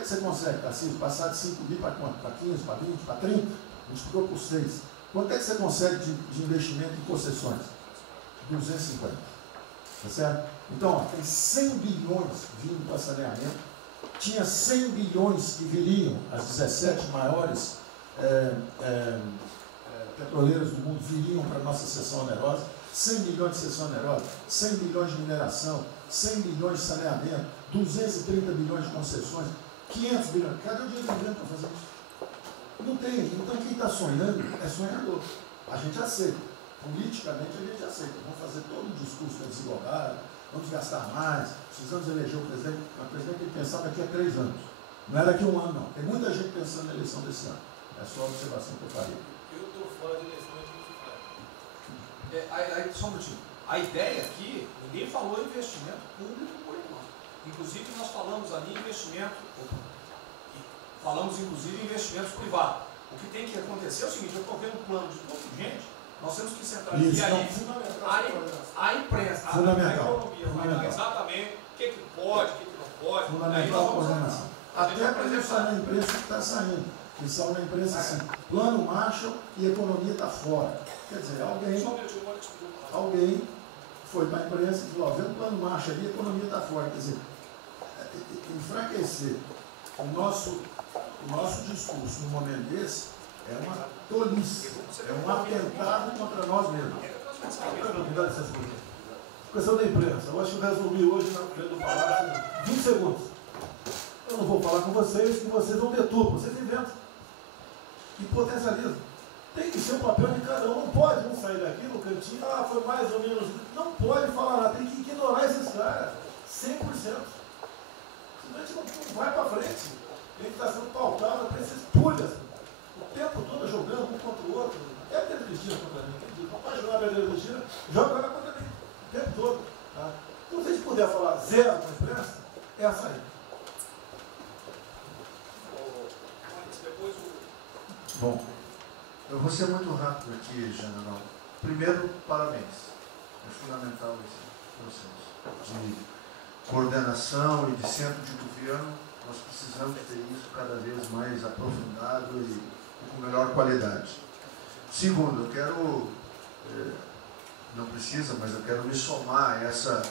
é que você consegue, Tarcísio, passar de 5 bi para quanto? Para 15, para 20, para 30? Multiplicou por 6. Quanto é que você consegue de investimento em concessões? 250. Tá certo? Então, ó, tem 100 bilhões vindo para saneamento. Tinha 100 bilhões que viriam, as 17 maiores petroleiras do mundo viriam para a nossa seção onerosa. 100 bilhões de seção onerosa, 100 bilhões de mineração, 100 bilhões de saneamento, 230 bilhões de concessões, 500 bilhões. Cadê o dinheiro do governo para fazer isso? Não tem. Então, quem está sonhando é sonhador. A gente aceita. Politicamente, a gente aceita. Vamos fazer todo um discurso da desigualdade, vamos gastar mais, precisamos eleger o presidente. O presidente tem que pensar daqui a 3 anos. Não é daqui a 1 ano, não. Tem muita gente pensando na eleição desse ano. É só a observação que eu falei. Eu estou fora da eleição de só um minutinho. A ideia aqui, ninguém falou investimento público por enquanto. Inclusive, nós falamos ali investimento, falamos inclusive em investimentos privados. O que tem que acontecer é o seguinte: eu estou vendo um plano de pouca gente, nós temos que centrar isso, e aí a imprensa, a economia vai dar exatamente o que pode, o que não pode. Fundamental a coordenação. Até para isso na imprensa que está saindo. Que saiu na imprensa assim, plano Marshall e economia está fora. Quer dizer, alguém foi para a imprensa e falou, vendo o plano Marshall ali, a economia está fora. Quer dizer, enfraquecer o nosso discurso num momento desse é uma tolice, é um atentado contra nós mesmos. Questão da imprensa, eu acho que eu resumi hoje na frente do Palácio 20 segundos. Eu não vou falar com vocês, que vocês vão deturpam, vocês inventam e potencializam. Tem que ser o papel de cada um, não pode um sair daqui no cantinho, foi mais ou menos. Não pode falar nada, tem que ignorar esses caras, 100%. Senão a gente não vai para frente. Tem que estar sendo pautado para esses pulhas, o tempo todo jogando um contra o outro. É a Pedro Cristina contra mim, não pode jogar a Pedro Cristina, joga ela contra mim, o tempo todo. Tá? Então, se a gente puder falar zero com a imprensa, é a saída. Bom, eu vou ser muito rápido aqui, general. Primeiro, parabéns. É fundamental esse processo de coordenação e de centro de governo. Nós precisamos ter isso cada vez mais aprofundado e com melhor qualidade. Segundo, eu quero, não precisa, mas eu quero me somar a essa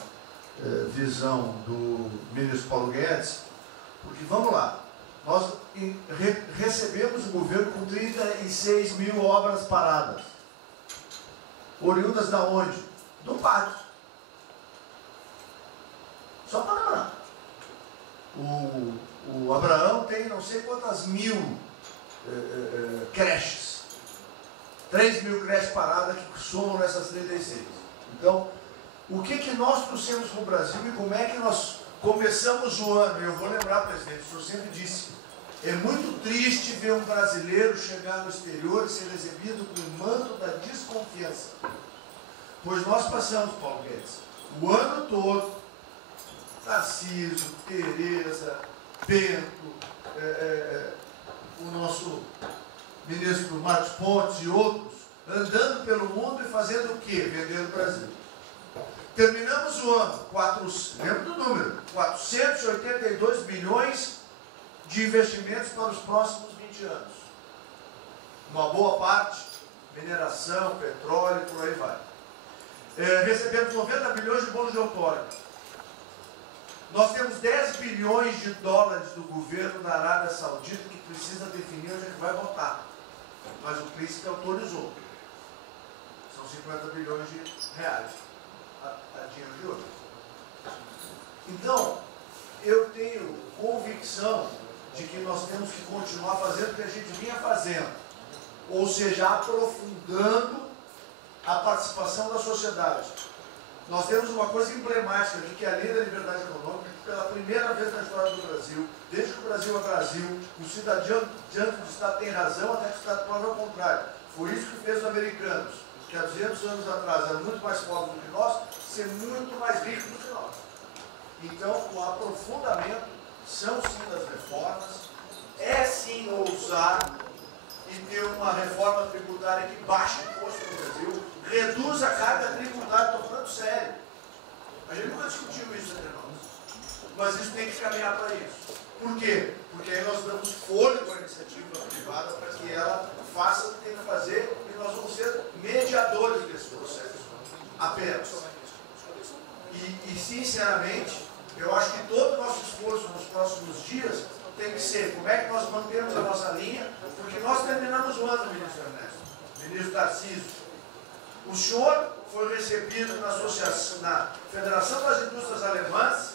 visão do ministro Paulo Guedes, porque, vamos lá, nós recebemos o governo com 36 mil obras paradas. Oriundas da onde? Do PAC. Só para lembrar. O Abraão tem não sei quantas mil creches. 3 mil creches paradas que somam nessas 36. Então, o que nós trouxemos para o Brasil e como é que nós começamos o ano? Eu vou lembrar, presidente, o senhor sempre disse, é muito triste ver um brasileiro chegar no exterior e ser recebido com o manto da desconfiança. Pois nós passamos, Paulo Guedes, o ano todo, Tarcísio, Tereza, Bento, o nosso ministro Marcos Pontes e outros, andando pelo mundo e fazendo o quê? Vendendo o Brasil. Terminamos o ano, lembra do número, 482 bilhões de investimentos para os próximos 20 anos. Uma boa parte, mineração, petróleo, por aí vai. Recebemos 90 bilhões de bônus de outorga. Nós temos 10 bilhões de dólares do governo da Arábia Saudita que precisa definir onde é que vai votar. Mas o príncipe autorizou. São 50 bilhões de reais. A dinheiro de ouro. Então, eu tenho convicção de que nós temos que continuar fazendo o que a gente vinha fazendo. Ou seja, aprofundando a participação da sociedade. Nós temos uma coisa emblemática de que a lei da liberdade econômica, pela primeira vez na história do Brasil, desde que o Brasil é Brasil, o cidadão diante do Estado tem razão até que o Estado prove ao contrário. Foi isso que fez os americanos, que há 200 anos atrás eram muito mais pobres do que nós, ser muito mais ricos do que nós. Então, o aprofundamento são sim das reformas, é sim ousar e ter uma reforma tributária que baixe o imposto no Brasil, reduz a carga tributária, estou falando sério. A gente nunca discutiu isso entre nós, mas isso tem que caminhar para isso. Por quê? Porque aí nós damos fôlego à iniciativa privada para que ela faça o que tem que fazer e nós vamos ser mediadores desse processo. Apenas. E sinceramente, eu acho que todo o nosso esforço nos próximos dias tem que ser como é que nós mantemos a nossa linha, porque nós terminamos o ano, ministro Ernesto, ministro Tarcísio. O senhor foi recebido na Federação das Indústrias Alemãs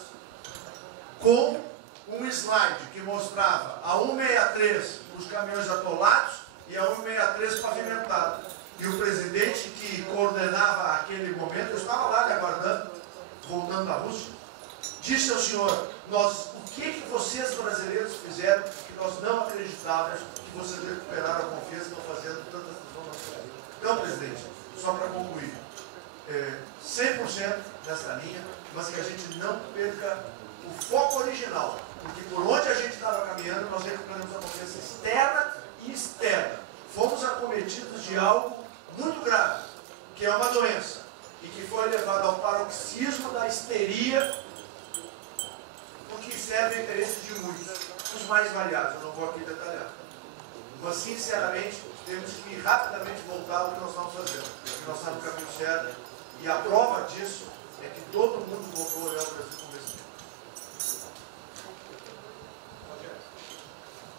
com um slide que mostrava a 163 os caminhões atolados e a 163 pavimentado. E o presidente que coordenava aquele momento, eu estava lá lhe aguardando, voltando da Rússia, disse ao senhor, o que vocês brasileiros fizeram que nós não acreditávamos que vocês recuperaram a confiança e estão fazendo tantas transformações. Então, presidente, só para concluir, 100% nessa linha, mas que a gente não perca o foco original, porque por onde a gente estava caminhando, nós recuperamos a confiança externa e externa. Fomos acometidos de algo muito grave, que é uma doença, e que foi levado ao paroxismo da histeria, o que serve ao interesse de muitos, os mais variados, eu não vou aqui detalhar. Mas, sinceramente, temos que rapidamente voltar ao que nós estamos fazendo, porque nós estamos no caminho certo, e a prova disso é que todo mundo voltou a olhar o Brasil como esse.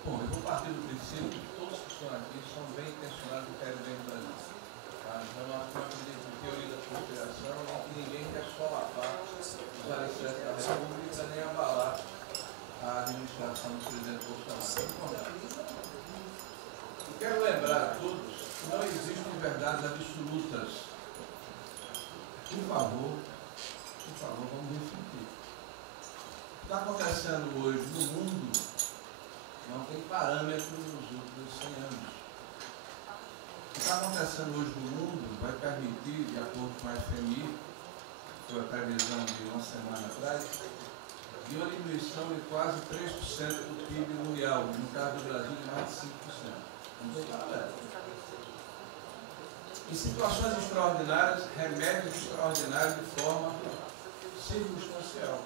Bom, eu vou partir do princípio que todos que estão aqui são bem intencionados e querem bem o Brasil. Tá? Então, nós não acreditamos em teoria da conspiração, nem que ninguém quer solapar os alicerces da República, nem abalar a administração do presidente Bolsonaro. Eu quero lembrar a todos que não existem verdades absolutas. Por favor, vamos refletir. O que está acontecendo hoje no mundo não tem parâmetro nos últimos 100 anos. O que está acontecendo hoje no mundo vai permitir, de acordo com a FMI, que foi a previsão de uma semana atrás, de uma diminuição de quase 3% do PIB mundial, no caso do Brasil, de mais de 5%. Não tem paralelo. Em situações extraordinárias, remédios extraordinários de forma circunstancial.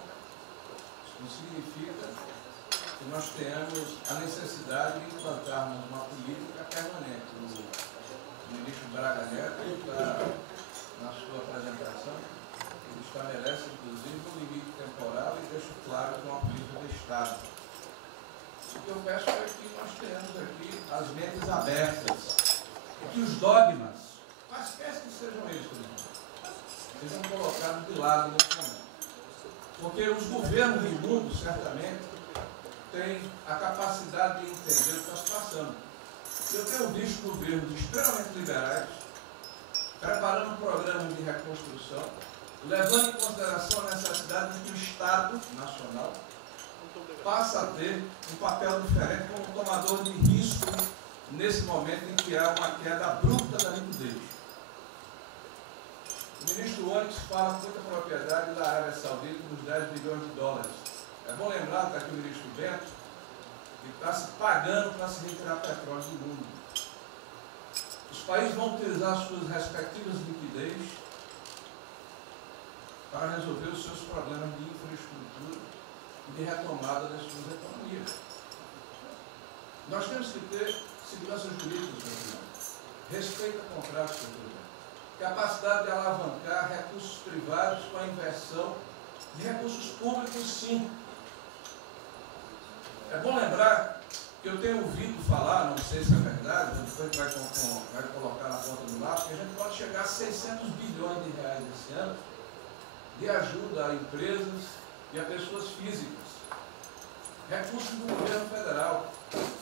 Isso não significa que nós tenhamos a necessidade de implantarmos uma política permanente. O ministro Braga Neto está, na sua apresentação, ele estabelece, inclusive, um limite temporal e deixa claro que é uma política do Estado. O que eu peço é que nós tenhamos aqui as mentes abertas e que os dogmas, quaisquer que sejam eles, sejam colocados de lado nesse momento. Porque os governos do mundo, certamente, têm a capacidade de entender o que está se passando. Eu tenho visto governos extremamente liberais preparando programas de reconstrução, levando em consideração a necessidade de que o Estado Nacional passa a ter um papel diferente como tomador de risco nesse momento em que há uma queda abrupta da liquidez. O ministro Onyx fala com muita propriedade da Arábia Saudita dos 10 bilhões de dólares. É bom lembrar, está aqui o ministro Bento, que está se pagando para se retirar petróleo do mundo. Os países vão utilizar suas respectivas liquidez para resolver os seus problemas de infraestrutura e de retomada das suas economias. Nós temos que ter segurança jurídica, respeito a contratos, capacidade de alavancar recursos privados com a inversão de recursos públicos, sim. É bom lembrar que eu tenho ouvido falar, não sei se é verdade, depois vai colocar na ponta do lápis, que a gente pode chegar a 600 bilhões de reais esse ano de ajuda a empresas e a pessoas físicas. Recursos do governo federal,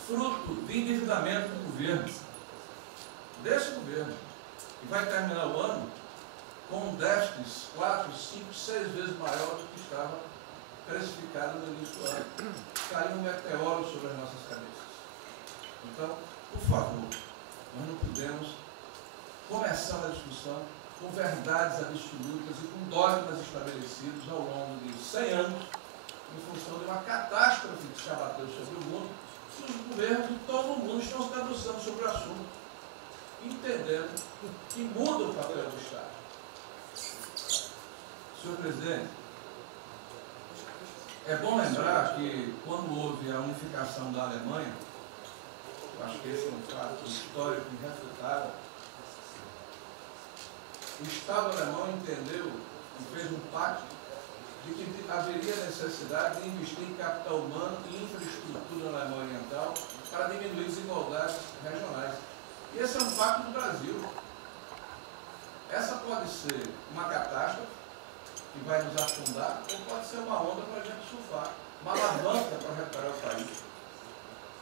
fruto de endividamento do governo, desse governo, que vai terminar o ano com um déficit 4, 5, 6 vezes maior do que estava precificado no início do ano. Caiu um meteoro sobre as nossas cabeças. Então, por favor, nós não podemos começar a discussão com verdades absolutas e com dogmas estabelecidos ao longo de 100 anos, em função de uma catástrofe que se abateu sobre o mundo, que os governos de todo o mundo estão se debruçando sobre o assunto, entendendo que muda o papel do Estado. Senhor presidente, é bom lembrar que quando houve a unificação da Alemanha, eu acho que esse é um fato histórico irrefutável, o Estado alemão entendeu e fez um pacto de que haveria necessidade de investir em capital humano e infraestrutura na Alemanha Oriental para diminuir desigualdades regionais. E esse é um pacto do Brasil. Essa pode ser uma catástrofe que vai nos afundar, ou pode ser uma onda para a gente surfar, uma alavanca para recuperar o país.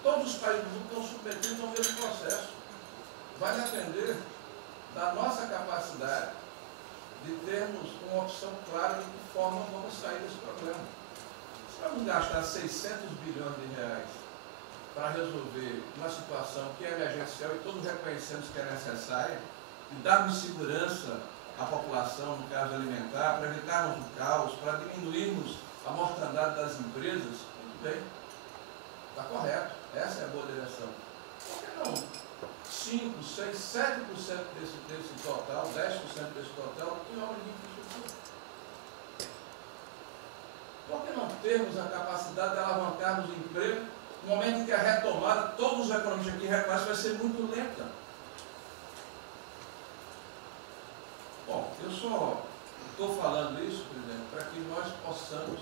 Todos os países do mundo estão submetidos ao mesmo processo. Vai depender da nossa capacidade de termos uma opção clara de que forma vamos sair desse problema. Se vamos gastar 600 bilhões de reais para resolver uma situação que é emergencial e todos reconhecemos que é necessária, e darmos segurança à população, no caso alimentar, para evitarmos o caos, para diminuirmos a mortandade das empresas, muito bem, está correto, essa é a boa direção. Por que não 5, 6, 7% desse total, 10% desse total, em obra de infraestrutura? Por que não termos a capacidade de alavancarmos o emprego no momento em que a retomada, todos os economistas aqui reconhecem, vai ser muito lenta? Bom, eu só estou falando isso, presidente, para que nós possamos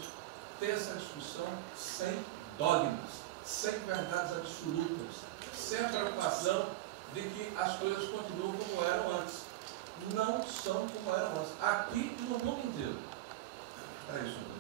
ter essa discussão sem dogmas, sem verdades absolutas, sem a preocupação de que as coisas continuam como eram antes. Não são como eram antes. Aqui e no mundo inteiro. É isso.